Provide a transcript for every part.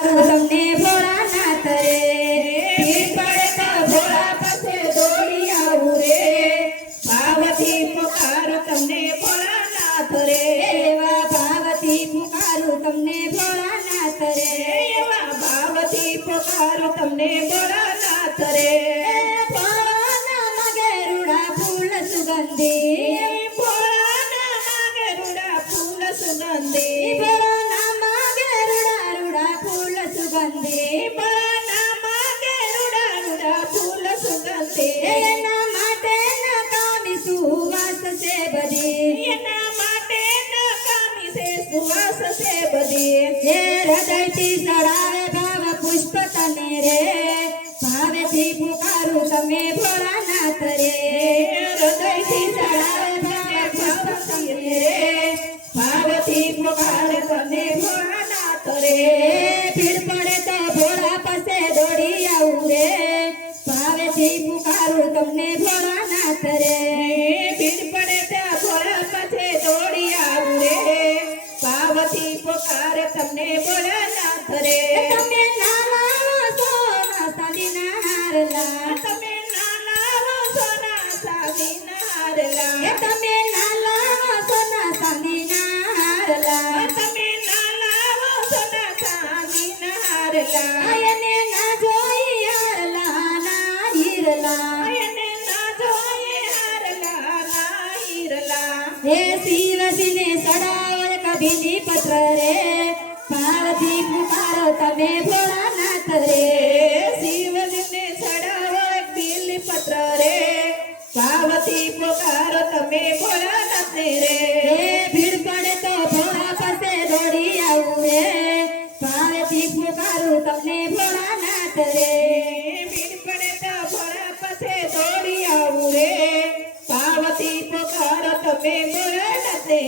તમને ભોળાનાથ રે ભીડ પડે તો ભોળા પાસે દોડી આવું રે ભાવથી પુકારું તમને ભોળાનાથ રે એવા ભાવથી પુકારું તમને ભોળાનાથ રે એવા ભાવથી પુકારું તમને ભોળાનાથ રે ભોળાના માગે રૂડા ફૂલ સુગંધી ભોળાના માગે રૂડા ફૂલ સુગંધી ભોળાના માગે રૂડા ફૂલ સુગંધી ભોળાના માગે રૂડા ફૂલ સુગંધી એના માટે નકામી સુવાસ છે બધી એના માટે નકામી છે સુવાસ છે બધી હે હૃદયથી ચડાવે ભાવ પુષ્પ તને રે ભાવેથી પુકારું તમે ભોળાનાથ રે હૃદયથી ચડાવે ભાવ પુષ્પ તને રે ભાવથી પુકારે તમે ભોળાનાથ રે ભીડ પડે તો ભોળા પાસે દોડી આવું રે ભાવેથી પુકારું તમને ભોળાનાથ રે ભીડ પડે ત્યાં ભોળા પાસે દોડી આવું રે ભાવથી પુકારે તમને ભોળાનાથ રે તમે નાના સોના સાદીના હારલા તમે નાના સોના સાદીના હારલા તમે નાના સોના સાદીના હારલા તમે નાના સોના સાદીના હારલા એને ના જોઈ હારલા ના હીરલા એને ના જોઈએ હારલા ના હીરલા હે શિવજીને સડાવર કભીની પત્ર રે ભાવથી પુકારો તમે ભોળાનાથ રે શિવજીને ચડાવો એક બીલીપત્ર રે ભાવથી પુકારો તમે ભોળાનાથ રે હે ભીડ પડે તો ભોળા પાસે દોડી આવું રે ભાવથી પુકારું તમને ભોળાનાથ રે ભીડ પડે તો ભોળા પાસે દોડી આવું રે ભાવથી પુકારો તમે ભોળાનાથ રે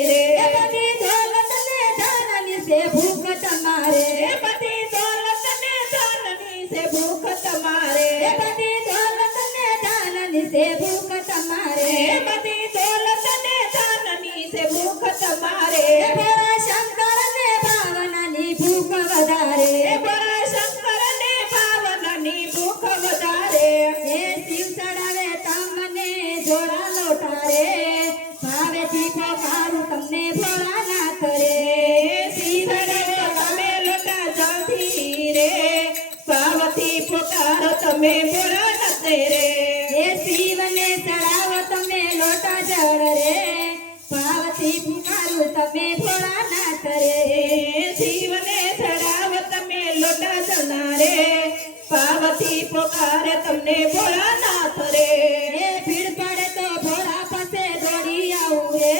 બધી દોલત ને ધનની છે ભૂખ તમારે બધી દોલત ને ધનની છે ભૂખ તમારે બધી દોલત ને ધનની છે ભૂખ તમારે બધી દોલત ને ધનની છે ભૂખ તમારે ભોળા શંકર ને ભાવનાની ભૂખ વધારે ભોળા શંકર ને ભાવનાની ભૂખ વધારે હે શિવ ચડાવે તમને જોડા લોટા રે ભાવેથી પોકારું તમને ભોળાનાથ રે શિવડે તમે લોટા જલ્દી રે ભાવથી પુકારો તમે ભોળાનાથ રે હે શિવને ચડાવો તમે લોટા જળ રે ભાવથી પુકારું તમે ભોળાનાથ રે શિવને ચડાવ તમે લોટા જળના રે ભાવથી પુકારે તમને ભોળાનાથ રે હે ભીડ પડે તો ભોળા પાસે દોડી આવું રે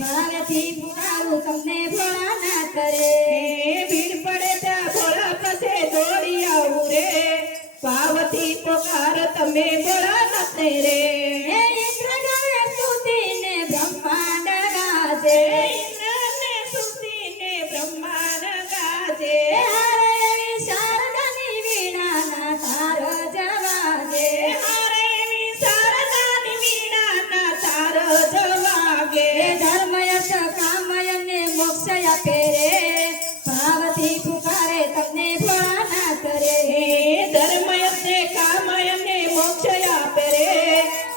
ભાવેથી પુકારું તમને ભોળાનાથ રે ભીડ પડે ત્યાં ભોળા પાસે દોડી આવું રે ભાવથી પુકારો તમે ભોળાનાથ રે હે ઇન્દ્ર ગણે સ્તુતિને બ્રહ્માંડ ગાજે ઇન્દ્રને સ્તુતિને બ્રહ્માંડ ગાજે હે હારે એવી શારદાની વીણાના તાર જવાજે હારે એવી શારદાની વીણાના તાર જ વાગે હે ધર્મ અર્થ કામ અને મોક્ષ આપે રે ભાવથી પુકારે તમને ભોળાનાથ રે ધર્મયને કામયને મોક્ષ આપે રે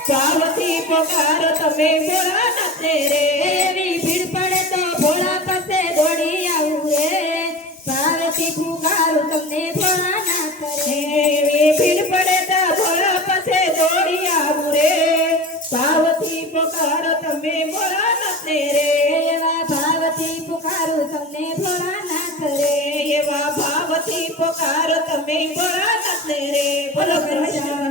ભાવથી પુકારો તમે ભોળાનાથ રે એવી ભીડ પડે તો ભોળા પાસે દોડી આવું રે ભાવથી પુકારું તમને ભોળાનાથ રે એવી ભીડ પડે તો ભોળા પાસે દોડી આવું રે ભાવથી પુકારો તમે ભોળાનાથ રે એવા ભાવથી પુકારું તમને ભોળાનાથ રે એવા ભાવથી પુકારો તમે ભોળાનાથ રે બોલો કૃષ્ણ